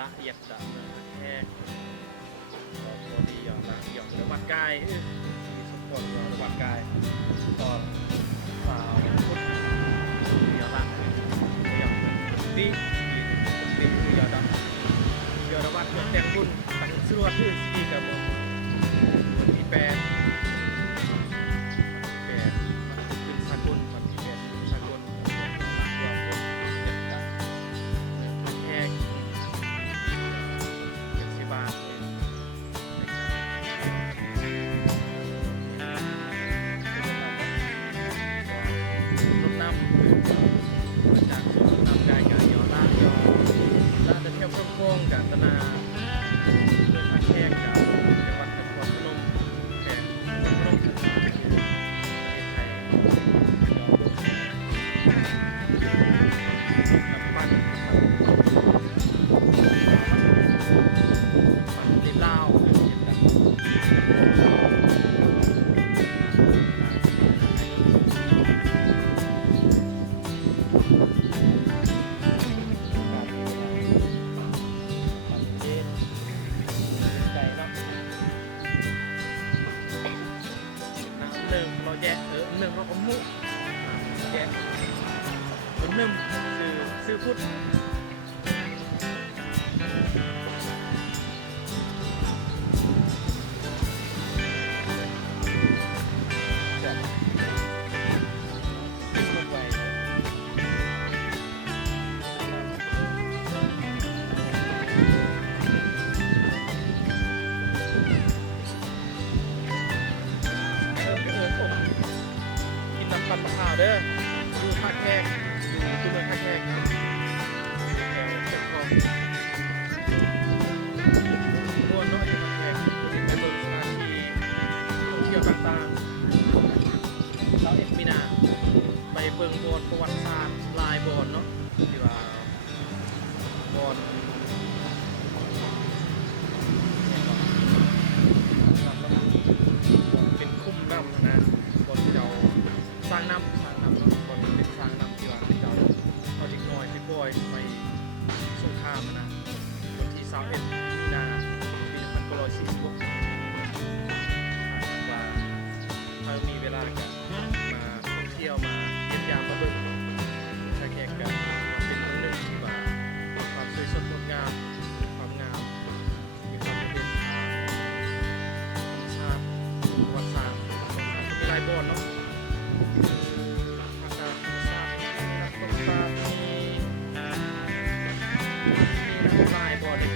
ละเอียดดำแค่ตัวดีหยอกละหยอกระวัดกายมีสมบูรณ์หยอกระวัดกายตอนสาวพุทธหยอกละหยอกดีดีหยอกดำหยอกระวัดหยอกแตงบุญตั้งสรวดที่สี่กับผมที่แปดขึ้นสกุลวันที่แปดขึ้นสกุลหยอกคนเจ็ดดำแค่70 บาทรถน้ำมาจากสูงน้ำกายกับยอล่ายอล่าจะเที่ยวเครื่องโค้งกับตนาเดินทางแคกกับจังหวัดนครพนมแข่งพนมประเทศไทยน้ำปั่นลิ้นลาวหนึ่งเราแยะหนึ่งเราก็มุแยะหนึ่งซื้อพุทธจะลงไปกินน้ำปั่นมะพร้าวเด้ออยู่ท่าแขกอยู่เมืองท่าแขกแถวเชียงทองม้วนเนาะอยู่ท่าแขกไปเบิ่งสถานที่ท่องเที่ยวต่างๆเรามีนาไปเบิ่งโบสถ์ประวัติศาสตร์ลายโบสถ์เนาะที่ว่าโบสถ์เป็นคุ้มน้ำนะโบสถ์ที่เราสร้างน้ำเนาะโบสถ์เป็นสร้างน้ำที่ว่าเราเอาเด็กน้อยที่ป่วยไปสงครามนะวันที่21 มีนาปี 1946ว่าถ้ามีเวลากันมาท่องเที่ยวมาเยี่ยมยามมาเบิ่งถ้าแขกกันเป็นเมืองหนึ่งที่ว่าความสวยสดงดงามความงามมีความโดดเด่นทางธรรมชาติประวัติศาสตร์มีหลายโบสถ์เนาะอาคารธรรมชาตินักตกปลามีหลายโบสถ์เลย